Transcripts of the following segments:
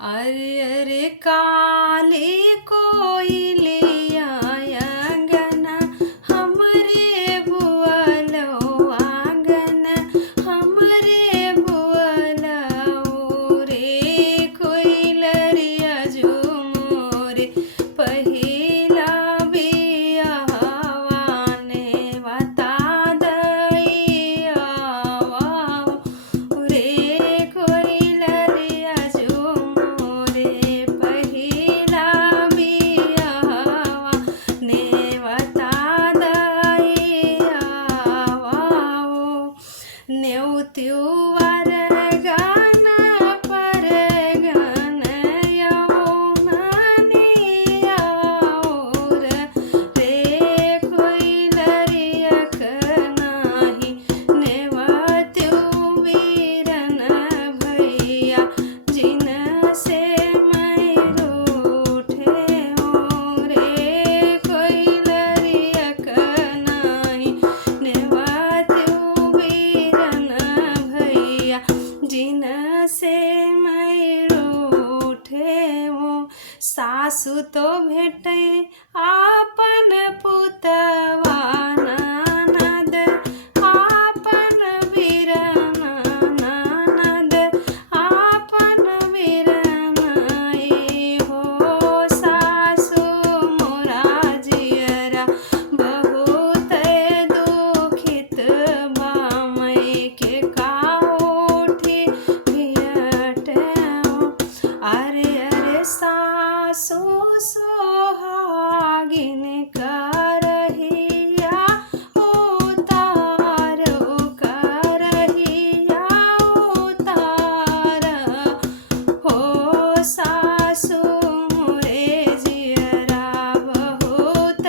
अरे अरे काले कोयलिया आंगना हमरे बुअलो आंगन हमरे बुअलो रे कोयलरिया झूमोरे पहिला बियाहवा ने बता दैया रे कोयलरिया झूमोरे पहिला बियाहवा ने बता दैया न्योत्युवर गाना पर गन यमुनानिया और रे कोयलरिया कनाही नेवत्यु वीरन भैया जिन से मैं रूठे हूँ रे कोयलरिया कनाही नेवत्यु वीरन भैया जिन से मैं रूठे हूँ सासु तो भेटे आपन पुतवा ननद आपन वीरन ननद आपन वीरन हो सासु मोरा जियरा बहुत दुखित बामई के काठी भियटे अरे अरे सासु सोहागिन करहिया उतार करहिया उतार हो सासु मोरे जियरा बहुत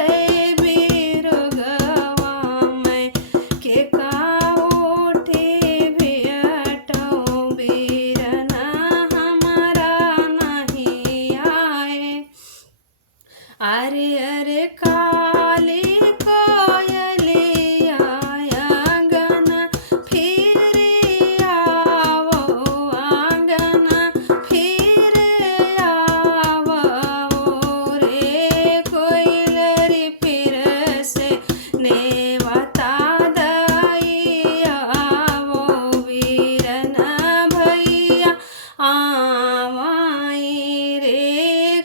बिरुगवा मैं के काठी भियटो बीरना हमारा नहीं आए अरे अरे काली कोयलिया आंगन फिर आवो आंगन फिर आवो रे कोयलरी फिर से ने बता दैया वो वीरन भैया आवाई रे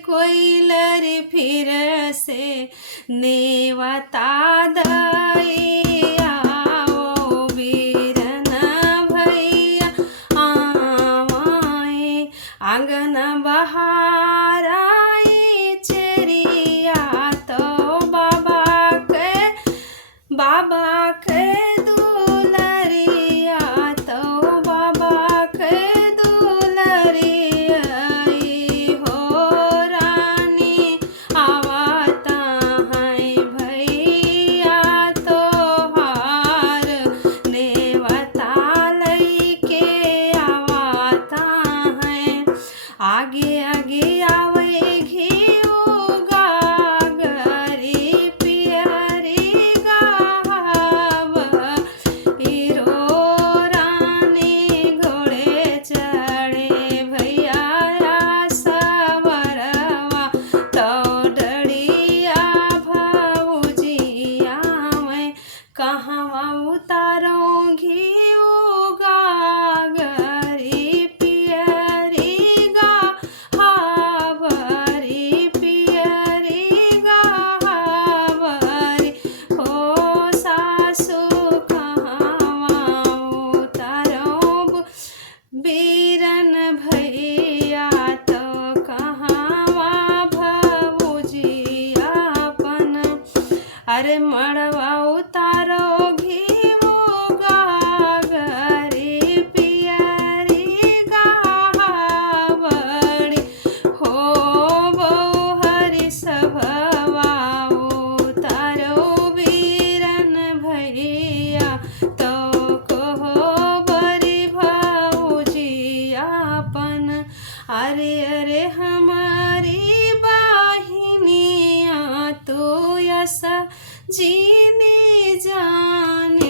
कोयलरी फिर से ने बता दैया वो वीरन भैया आवाई आंगन बहार आई चेरिया तो बाबा के दुलरिया तो बाबा के दुलरिया हो रानी आवता है भैया तो हार ने बता लइके आवता है आगे आगे आवे घिउ गागरी पियरी गाव हीरो रानी घोड़े चढ़े भैया सवरवा तो डरिया भौजिया मैं कहवा उतारो घिउ गागरी पियरी गावरी पियरी गावरी हो सासु कहवा उतारो बीरन भैया तो कहवा भौजिया अपन अरे मड़वा उतारो घिउ गागरी पियरी गावड़ी हो बहुहरि सभवा उतारो वीरन भैया तो कहो बरी भौजियापन अरे अरे हमारी बाहिनिया तो यस जीने जाने